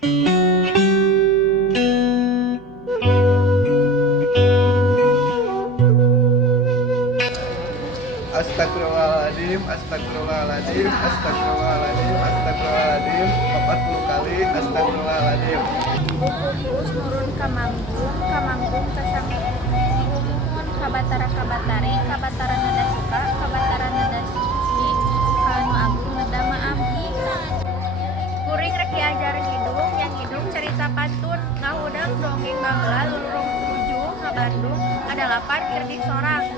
Astagfirullahaladzim, astagfirullahaladzim, astagfirullahaladzim, astagfirullahaladzim, 40 kali astagfirullahaladzim. Uus nurun ka manggung tasangkumun kabatara-kabatari, kabatara nada suka, kabatara nada suci, kanu agung nada maamhi. Kuring rek diajar hidung cerita pantun, ngahudang dongeng Bangla, lulurung tujuh, ngabandung, ada 8 kerdik sorang.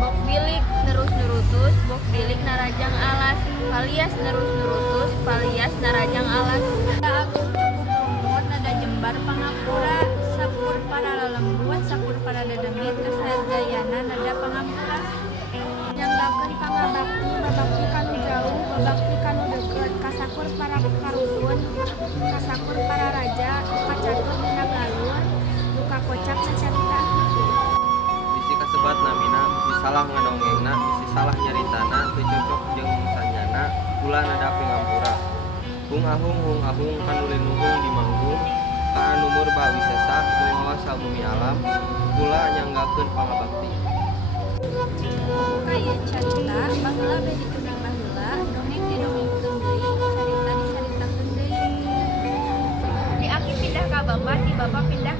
Bok bilik nerus nurutus, bok bilik narajang alas, palias nerus nurutus, palias narajang alas. Nada agung cukup lumpur, nada jembar pangapura, sakur para lelembut, sakur para dedemit, kesadayana nada pangapura. Nyanggakeun pangabakti, babakti kanu jauh, babakti kanu deukeut, kasakur para karukun, kasakur para raja, kacatur dina galur, luka kocak na carita. Bisi kasebat namina, bisi salah ngadongengna, bisi salah nyaritana, teu cocok jeung sanyana, kula nada pingampura. Hung ahung kanulin nuhung di manggung, ka anu murba wisesa, mengawas bumi alam, kula nyanggakeun pangabakti. Kaya carita, baheula bedi kendang baheula, dongeng didongengkeun deui, carita dicaritakeun deui. Di aki pindah ka Bapak, di Bapak pindah